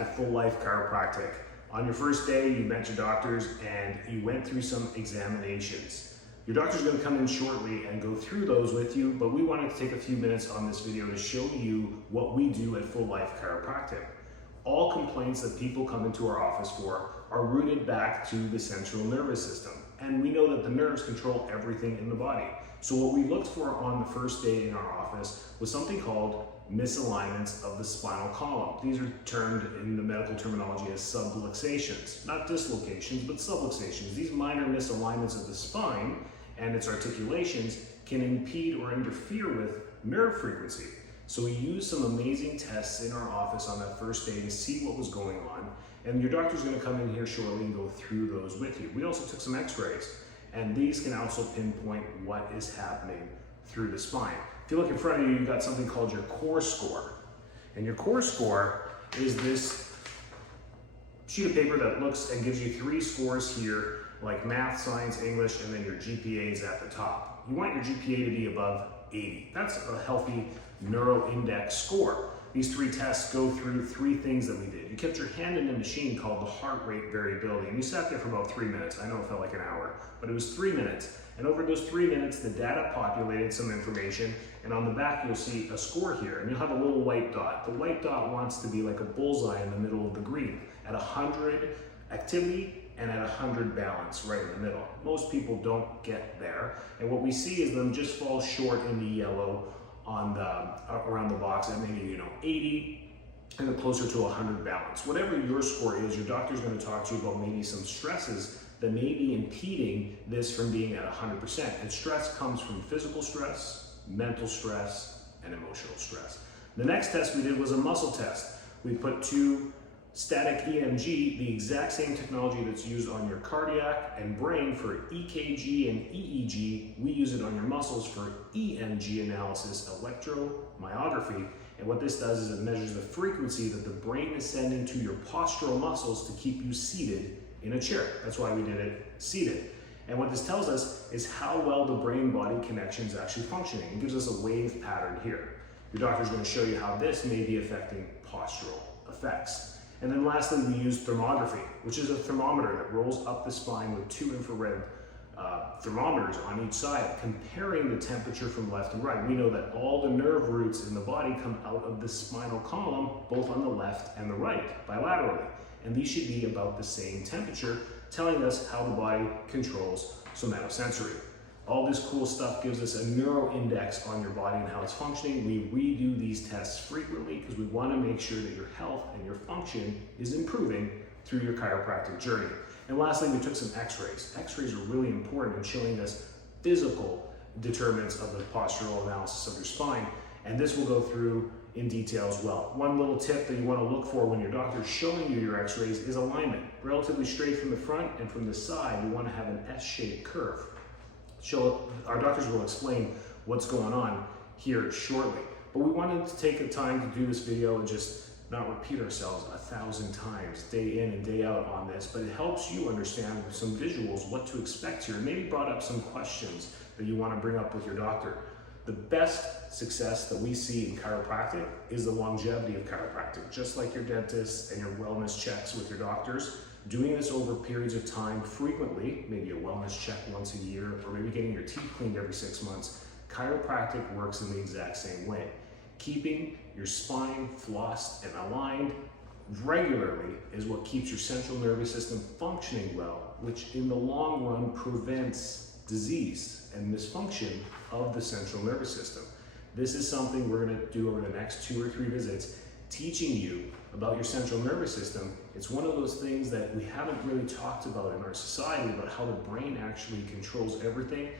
to Full Life Chiropractic. On your first day, you met your doctors and you went through some examinations. Your doctor's going to come in shortly and go through those with you, but we wanted to take a few minutes on this video to show you what we do at Full Life Chiropractic. All complaints that people come into our office for are rooted back to the central nervous system. And we know that the nerves control everything in the body. So what we looked for on the first day in our office was something called misalignments of the spinal column. These are termed in the medical terminology as subluxations. Not dislocations, but subluxations. These minor misalignments of the spine and its articulations can impede or interfere with nerve frequency. So we used some amazing tests in our office on that first day to see what was going on. And your doctor's going to come in here shortly and go through those with you. We also took some x-rays, and these can also pinpoint what is happening through the spine. If you look in front of you, you've got something called your core score. And your core score is this sheet of paper that looks and gives you 3 scores here, like math, science, English, and then your GPA is at the top. You want your GPA to be above 80. That's a healthy neuroindex score. These 3 tests go through 3 things that we did. You kept your hand in a machine called the heart rate variability, and you sat there for about 3 minutes. I know it felt like an hour, but it was 3 minutes. And over those 3 minutes, the data populated some information, and on the back you'll see a score here, and you'll have a little white dot. The white dot wants to be like a bullseye in the middle of the green, at 100 activity and at 100 balance, right in the middle. Most people don't get there, and what we see is them just fall short in the yellow on the around the box at maybe 80 and then closer to 100 balance. Whatever your score is, your doctor's going to talk to you about maybe some stresses that may be impeding this from being at 100%. And stress comes from physical stress, mental stress, and emotional stress. The next test we did was a muscle test. We put 2 static EMG, the exact same technology that's used on your cardiac and brain for EKG and EEG. We use it on your muscles for EMG analysis, electromyography. And what this does is it measures the frequency that the brain is sending to your postural muscles to keep you seated in a chair. That's why we did it seated. And what this tells us is how well the brain-body connection is actually functioning. It gives us a wave pattern here. Your doctor is going to show you how this may be affecting postural effects. And then lastly, we use thermography, which is a thermometer that rolls up the spine with 2 infrared thermometers on each side, comparing the temperature from left and right. We know that all the nerve roots in the body come out of the spinal column, both on the left and the right, bilaterally. And these should be about the same temperature, telling us how the body controls somatosensory. All this cool stuff gives us a neuroindex on your body and how it's functioning. We redo these tests frequently because we want to make sure that your health and your function is improving through your chiropractic journey. And lastly, we took some x-rays. X-rays are really important in showing us physical determinants of the postural analysis of your spine, and this will go through in detail as well. One little tip that you want to look for when your doctor is showing you your x-rays is alignment. Relatively straight from the front, and from the side, you want to have an S-shaped curve. Our doctors will explain what's going on here shortly. But we wanted to take the time to do this video and just not repeat ourselves 1,000 times, day in and day out on this, but it helps you understand with some visuals what to expect here, and maybe brought up some questions that you want to bring up with your doctor. The best success that we see in chiropractic is the longevity of chiropractic, just like your dentist and your wellness checks with your doctors. Doing this over periods of time frequently, maybe a wellness check once a year, or maybe getting your teeth cleaned every 6 months, chiropractic works in the exact same way. Keeping your spine flossed and aligned regularly is what keeps your central nervous system functioning well, which in the long run prevents disease and dysfunction of the central nervous system. This is something we're going to do over the next 2 or 3 visits, teaching you about your central nervous system. It's one of those things that we haven't really talked about in our society, about how the brain actually controls everything.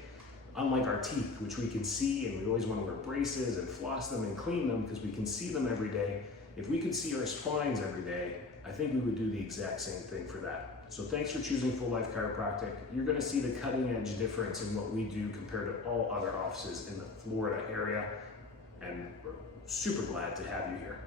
Unlike our teeth, which we can see, and we always want to wear braces and floss them and clean them because we can see them every day. If we could see our spines every day, I think we would do the exact same thing for that. So thanks for choosing Full Life Chiropractic. You're going to see the cutting edge difference in what we do compared to all other offices in the Florida area, and we're super glad to have you here.